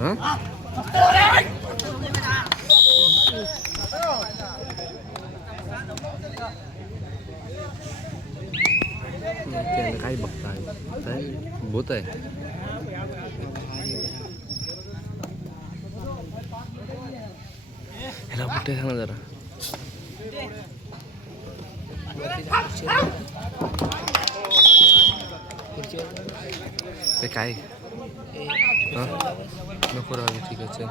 हा त्याला काय बघताय काय भूत आहे ह्याला कुठे सांगा जरा ते काय हा नको राहू ठीक आहे चल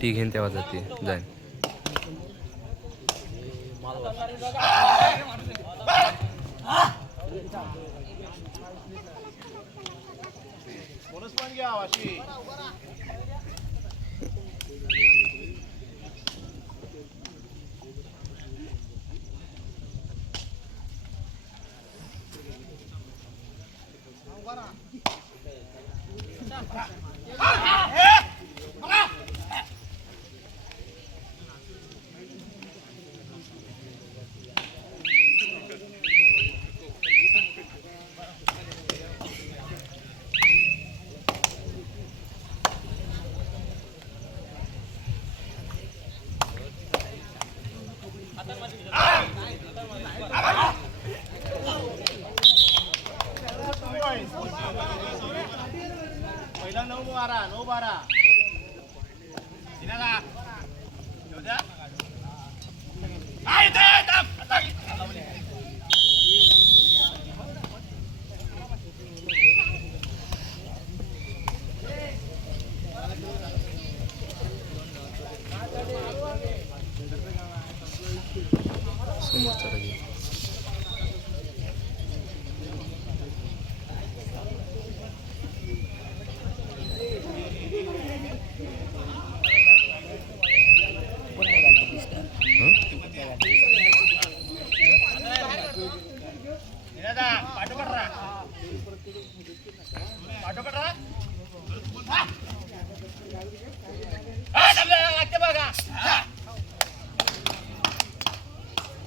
ती घेईन तेव्हा जाते जाईन पहिला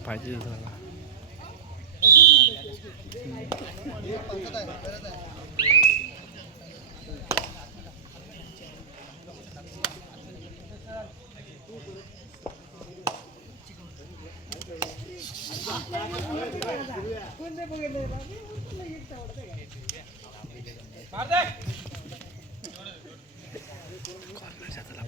पाहिजे झाला.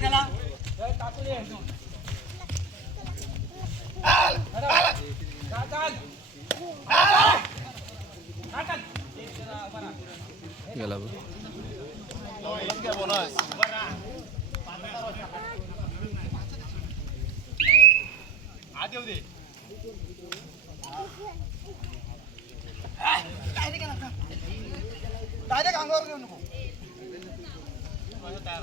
ना गेला अंगावर घेऊ नको. तयार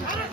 Ah!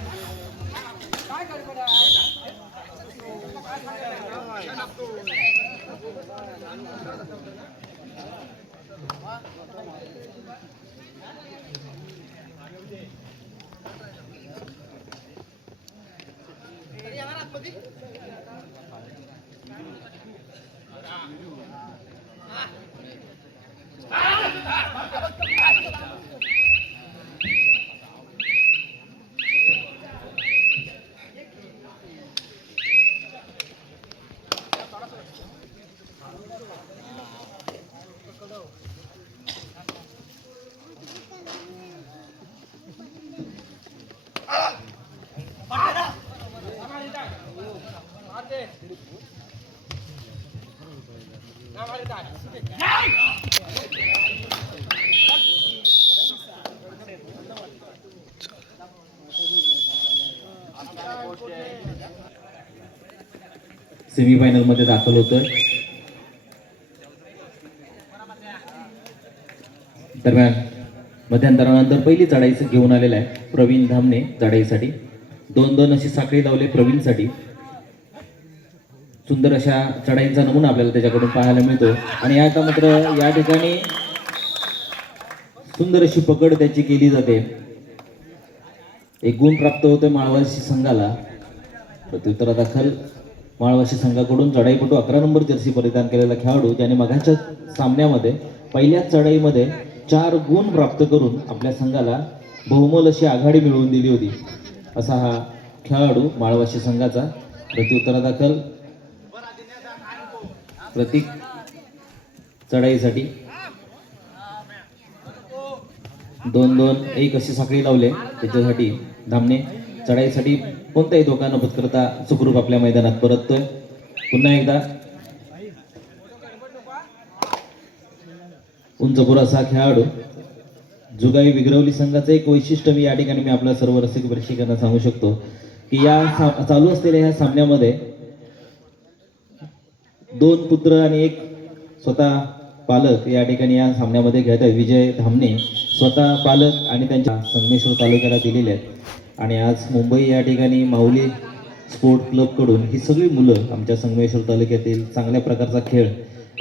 सेमीफायनलमध्ये दाखल होतोय. दरम्यान मध्यंतरानंतर पहिली चढाई घेऊन आलेला आहे प्रवीण धामणे चढाईसाठी दोन दोन अशी साखळी लावले प्रवीणसाठी. सुंदर अशा चढाईंचा नमुना आपल्याला त्याच्याकडून पाहायला मिळतो आणि आता मात्र या ठिकाणी सुंदर अशी पकड त्याची केली जाते. एक गुण प्राप्त होतोय माळवाशी संघाला. प्रत्युत्तरादाखल माळवाशी संघाकडून चढाईपटू अकरा नंबर जर्सी परिधान केलेला खेळाडू ज्याने मघाच्या सामन्यामध्ये पहिल्याच चढाईमध्ये चार गुण प्राप्त करून आपल्या संघाला बहुमोल अशी आघाडी मिळवून दिली होती. असा हा खेळाडू माळवाशी संघाचा प्रत्युत्तरादाखल प्रतीक चढाईसाठी दोन दोन एक अशी साखळी लावले. त्याच्यासाठी धामणे चढाईसाठी कोणत्याही धोका न पत्करता सुखरूप आपल्या मैदानात परततोय. पुन्हा एकदा. उंच पुरासा खेळाडू जुगाई विग्रवली संघाचं एक वैशिष्ट्य मी या ठिकाणी मी आपल्या सर्व रसिक प्रेक्षकांना सांगू शकतो की या सा- चालू असलेल्या ह्या सामन्यामध्ये दोन पुत्र आणि एक स्वतः पालक या ठिकाणी या सामन्यामध्ये खेळत आहेत विजय धामणे स्वतः पालक आणि त्यांच्या संगमेश्वर तालुक्याला दिलेले आहेत. आणि आज मुंबई या ठिकाणी माऊली स्पोर्ट क्लबकडून ही सगळी मुलं आमच्या संगमेश्वर तालुक्यातील चांगल्या प्रकारचा खेळ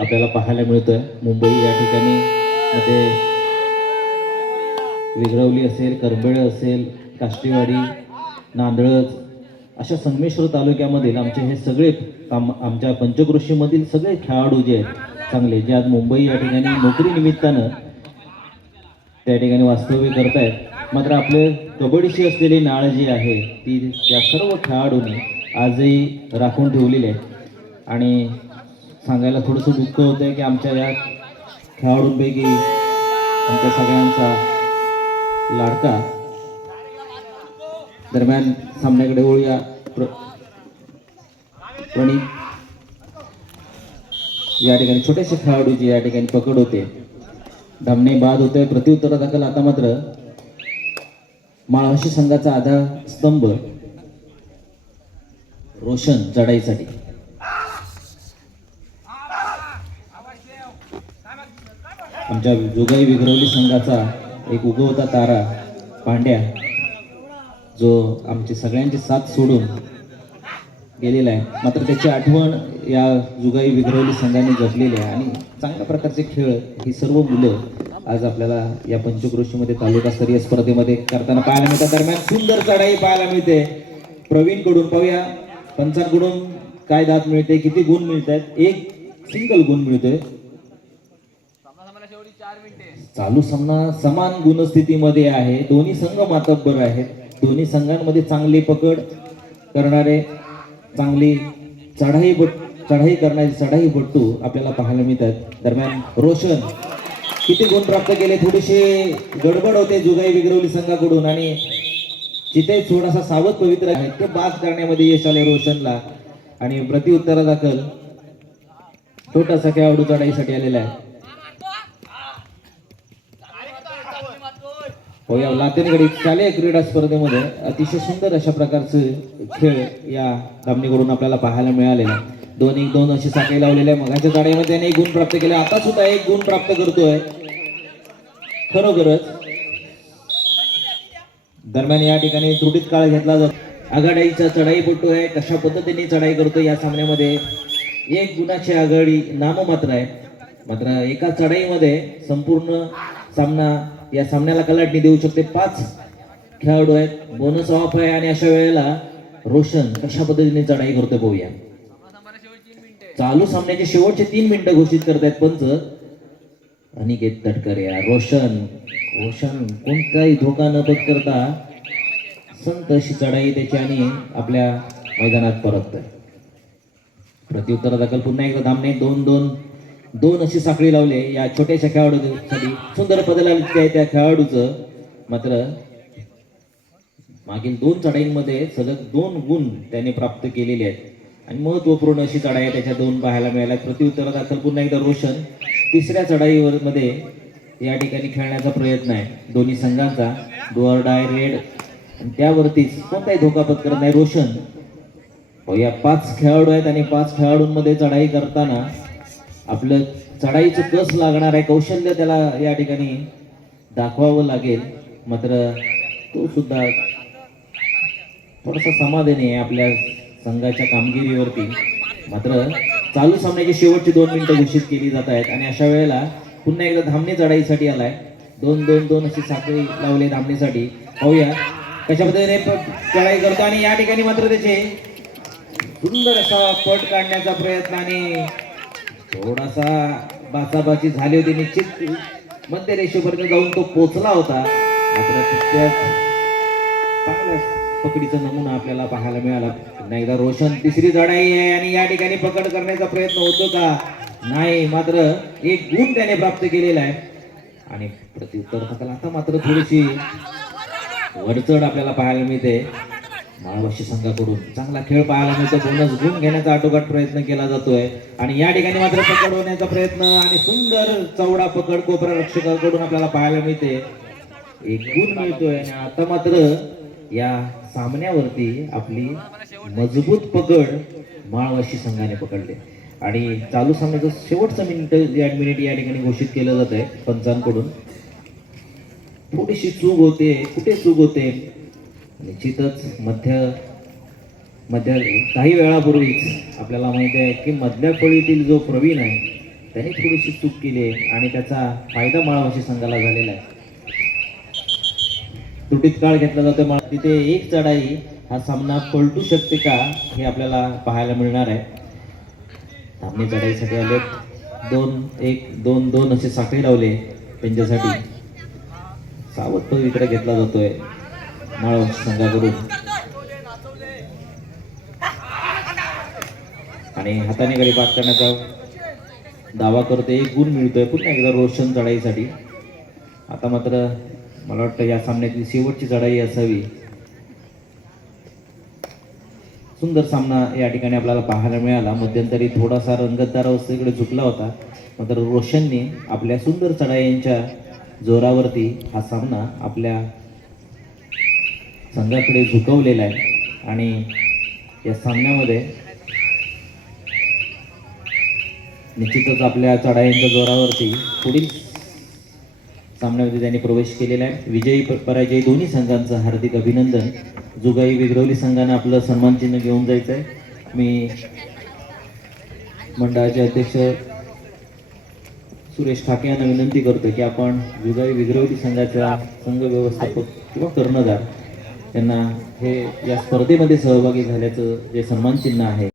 आपल्याला पाहायला मिळतोय. मुंबई या ठिकाणी मध्ये विग्रवली असेल करबेळ असेल काष्टीवाडी नांदळज अशा संगमेश्वर तालुक्यामधील आमचे हे सगळे काम आमच्या पंचकृषीमधील सगळे खेळाडू जे आहेत चांगले जे आज मुंबई या ठिकाणी नोकरी निमित्तानं त्या ठिकाणी वास्तव्य करतायत. मात्र आपले कबड्डीशी असलेली नाळ जी आहे ती त्या सर्व खेळाडूंनी आजही राखून ठेवलेली आहे. आणि सांगायला थोडंसं दुःख होतं की आमच्या या खेळाडूंपैकी आमच्या सगळ्यांचा लाडका दरम्यान सामन्याकडे वळूया. प्र प्रणित या ठिकाणी छोटेसे खेळाडूची या ठिकाणी पकड होते. धामणे बाद होते प्रत्युत्तरा दाखल आता मात्र माळावशी संघाचा आधार स्तंभ रोशन चढाईसाठी. आमच्या जोगाई विग्रवली संघाचा एक उगवता तारा पांड्या जो आमचे सगळ्यांची साथ सोडून गेलेला आहे. मात्र त्याची आठवण या जुगाई विग्रवली संघाने जपलेली आहे आणि चांगल्या प्रकारचे खेळ ही सर्व मुलं आज आपल्याला या पंचक्रोशीमध्ये तालुकास्तरीय स्पर्धेमध्ये करताना पाहायला मिळतात दरम्यान सुंदर चढाई पाहायला मिळते. प्रवीणकडून पाहूया. पंचांकडून काय दात मिळते किती गुण मिळत आहेत एक सिंगल गुण मिळतोय. चालू सामना समान गुणस्थितीमध्ये आहे. दोन्ही संघ मातब्बर आहेत. दोन्ही संघांमध्ये चांगली पकड करणारे चांगली चढाई बट चढाई करणारे चढाई भट्टू आपल्याला पाहायला मिळतात. दरम्यान रोशन. किती गुण प्राप्त केले? थोडीशी गडबड होते जुगाई विग्रवली संघाकडून आणि जिथे थोडासा सावध पवित्र आहे ते बाद करण्यामध्ये यश आले रोशनला. आणि प्रतिउत्तरा दाखल छोटासा खेळाडू चढाईसाठी आलेला आहे. हो या लातेनगडी शालेय क्रीडा स्पर्धेमध्ये अतिशय सुंदर अशा प्रकारचे खेळ या धामणीकडून आपल्याला पाहायला मिळालेला आहे. दोन एक दोन अशी साखळी लावलेली आहे. मगाच्या चढाईमध्ये त्याने एक गुण प्राप्त केले. आता सुद्धा एक गुण प्राप्त करतोय. खरोखरच. दरम्यान या ठिकाणी त्रुटीत काळ घेतला जातो. आघाडीचा चढाई आहे. कशा पद्धतीने चढाई करतो या सामन्यामध्ये? एक गुणाची आघाडी नाममात्र आहे. मात्र एका चढाईमध्ये संपूर्ण सामना या सामन्याला कलाटणी देऊ शकते. पाच खेळाडू आहेत. बोनस ऑफ आहे आणि अशा वेळेला रोशन कशा पद्धतीने चढाई करतोय पाहूया चालू सामन्याचे शेवटचे तीन मिनिटं घोषित करतायत पंच. अनिकेत तटकरे रोशन. रोशन कोणताही धोका न पत्करता संत अशी चढाई त्याची आणि आपल्या मैदानात परततोय. प्रत्युत्तर दाखल पुन्हा एकदा धामने दोन दोन दोन अशी साखळी लावले या छोट्याशा खेळाडूसाठी सुंदर पदाला आहे त्या खेळाडूचं. मात्र मागील दोन चढाईंमध्ये सलग दोन गुण त्याने प्राप्त केलेले आहेत. आणि महत्त्वपूर्ण अशी चढाई त्याच्या दोन पाहायला मिळाल्या. प्रत्युत्तर दाखल पुन्हा एकदा रोशन तिसऱ्या चढाईवर मध्ये या ठिकाणी खेळण्याचा प्रयत्न आहे. दोन्ही संघांचा डोअर डाय रेड. त्यावरतीच कोणताही धोका पत्करत नाही रोशन. हो, या पाच खेळाडू आहेत आणि पाच खेळाडूंमध्ये चढाई करताना आपलं चढाईचं कस लागणार आहे कौशल्य त्याला या ठिकाणी दाखवावं लागेल. मात्र तो सुद्धा थोडासा समाधानी आहे आपल्या संघाच्या कामगिरीवरती. मात्र चालू सामन्याची शेवटची दोन मिनिटं घोषित केली जात आहेत आणि अशा वेळेला पुन्हा एकदा धामणे चढाईसाठी आलाय. दोन दोन दोन अशी साखळी लावले धामणीसाठी. पाहूया कशा पद्धतीने चढाई करतो आणि या ठिकाणी मात्र त्याचे सुंदर असा पट काढण्याचा प्रयत्न आणि थोडासा बाचाबाची झाली होती निश्चित. मध्य रेषेपर्यंत जाऊन तो पोचला होता. मात्र चांगलं पकडीचा नमुना आपल्याला पाहायला मिळाला. पुन्हा एकदा रोशन तिसरी चढाई आहे आणि या ठिकाणी पकड करण्याचा प्रयत्न होतो का? नाही मात्र एक गुण त्याने प्राप्त केलेला आहे. आणि प्रत्युत्तर आता मात्र थोडीशी वरचढ आपल्याला पाहायला मिळते. माळवाशी संघाकडून चांगला खेळ पाहायला मिळतो. बोनस गुण घेण्याचा आटोकाट प्रयत्न केला जातोय. आणि या ठिकाणी मात्र पकड होण्याचा प्रयत्न आणि सुंदर चौडा पकड कोपरा रक्षकाकडून आपल्याला पाहायला मिळते. एक गुण मिळतोय आणि आता मात्र या सामन्यावरती आपली मजबूत पकड माळवाशी संघाने पकडले. आणि चालू सामन्याचं शेवटचं मिनिट या मिनिट या ठिकाणी घोषित केलं जात आहे पंचांकडून. थोडीशी चूक होते कुठे चूक होते? निश्चितच मध्य मध्य काही वेळापूर्वीच आपल्याला माहिती आहे की मधल्या फळीतील जो प्रवीण आहे त्याने थोडीशी चूक केली आहे आणि त्याचा फायदा माळवाशी संघाला झालेला आहे. तुटीत काळ घेतला जातो मा- तिथे एक चढाई हा सामना पलटू शकते का हे आपल्याला पाहायला मिळणार आहे. सामने चढाईसाठी आले. दोन एक दोन दोन असे साखळी लावले त्यांच्यासाठी सावध इकडे घेतला जातोय. माळवंश संघाकडून. आणि हाताने गडी बाद करण्याचा दावा करतोय एक गुण मिळतोय. पुन्हा एकदा रोशन चढाईसाठी. आता मात्र मला वाटतं या सामन्यातली शेवटची चढाई असावी. सुंदर सामना या ठिकाणी आपल्याला पाहायला मिळाला. मध्यंतरी थोडासा रंगतदार अवस्थेकडे झुकला होता. मात्र रोशनने आपल्या सुंदर चढाईंच्या जोरावरती हा सामना आपल्या संघाकडे झुकवलेला आहे. आणि या सामन्यामध्ये निश्चितच आपल्या चढाईंच्या जोरावरती पुढील सामन्यामध्ये त्यांनी प्रवेश केलेला आहे. विजयी प- पराजयी दोन्ही संघांचं हार्दिक अभिनंदन. जुगाई विग्रवली संघानं आपलं सन्मान चिन्ह घेऊन जायचं आहे मी मंडळाचे अध्यक्ष सुरेश ठाके यांना विनंती करतो की आपण जुगाई विग्रवती संघाचा संघ व्यवस्थापक किंवा कर्णधार त्यांना हे या स्पर्धेमध्ये सहभागी झाल्याचं जे सन्मान चिन्ह आहे